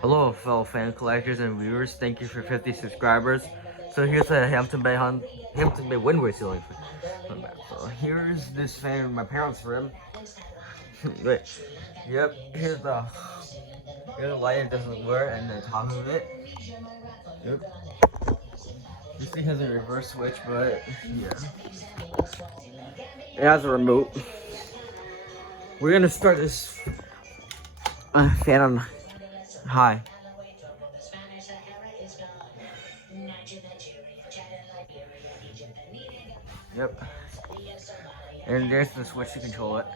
Hello, fellow fan collectors and viewers. Thank you for 50 subscribers. So here's a Hampton Bay Windward ceiling fan. So here's this fan in my parents' room. Wait, yep. Here's the light. It doesn't work, and the top of it. Yep. This thing has a reverse switch, but yeah, it has a remote. We're gonna start this fan on high. Yep. And there's the switch to control it.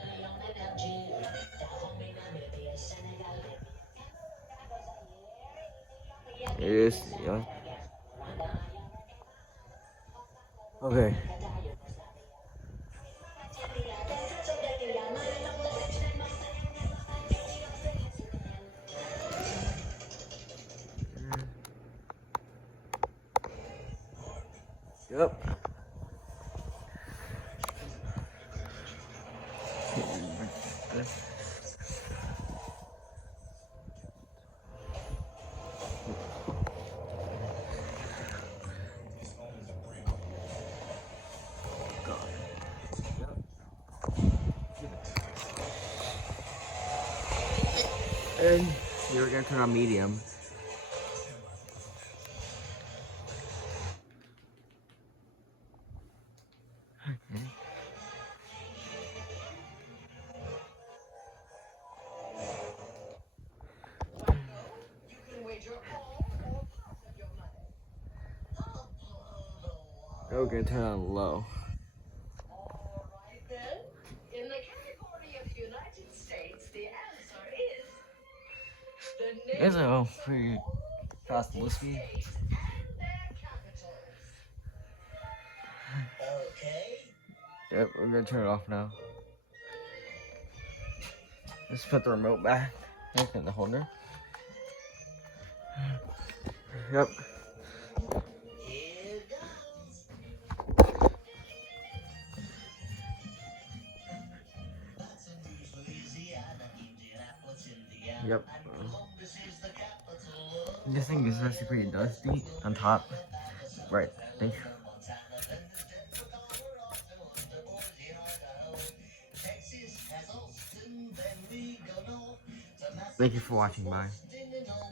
It is, yeah. Okay. Yep. And you're gonna turn on medium. Okay. Now we're gonna turn on low. Alright then. In the category of United States, the answer is the It's a pretty fast whiskey. Okay. Yep, we're gonna turn it off now. Let's put the remote back in the holder. Yep. Here goes. Yep. This thing is actually pretty dusty on top. Right. Thank you. Thank you for watching. Bye.